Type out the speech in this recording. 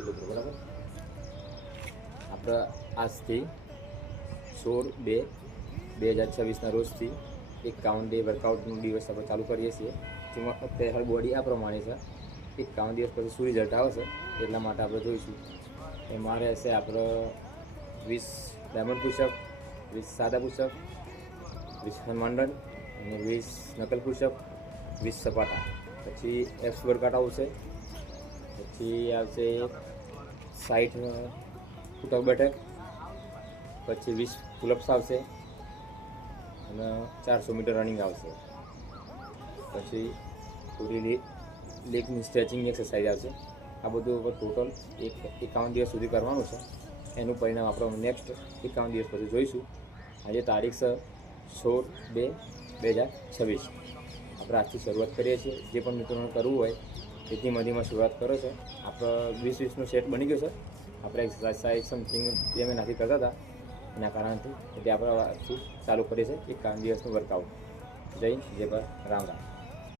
એટલું કરો બરાબર. આપણે આજથી 16/2/2026ના રોજથી 51 ડે વર્કઆઉટનો દિવસ આપણે ચાલુ કરીએ છીએ. જેમાં અત્યારે બોડી આ પ્રમાણે છે. 51 દિવસ પછી શું રિઝલ્ટ આવશે એટલા માટે આપણે જોઈશું. એમાં રહેશે આપણે 20 ડાયમંડ પુશઅપ, 20 સાદા પુશઅપ, 20 હનુમાન રન અને 20 નકલ પુશઅપ, 20 સપાટા. પછી એપ્સ વર્કઆઉટ આવશે. પછી આવશે 60 ઉઠક બેઠક, પછી 20 પુલઅપ્સ આવશે અને 400 મીટર રનિંગ આવશે. પછી પૂરી લેગની સ્ટ્રેચિંગ એક્સરસાઇઝ આવશે. આ બધું ટોટલ 51 દિવસ સુધી કરવાનું છે. એનું પરિણામ આપણે નેક્સ્ટ 51 દિવસ પછી જોઈશું. આજે તારીખ છે 16/2/2026. આપણે આજથી શરૂઆત કરીએ છીએ. જે પણ મિત્રોને કરવું હોય એ ધીમે ધીમે શરૂઆત કરો છે. આપણો 20-20નો સેટ બની ગયો છે. આપણે એક્સરસાઇઝ સમથિંગ જે અમે નથી કરતા હતા એના કારણથી એટલે આપણે આજથી ચાલુ કરીએ છીએ 51 દિવસનું વર્કઆઉટ. જય ભારત, રામ રામ.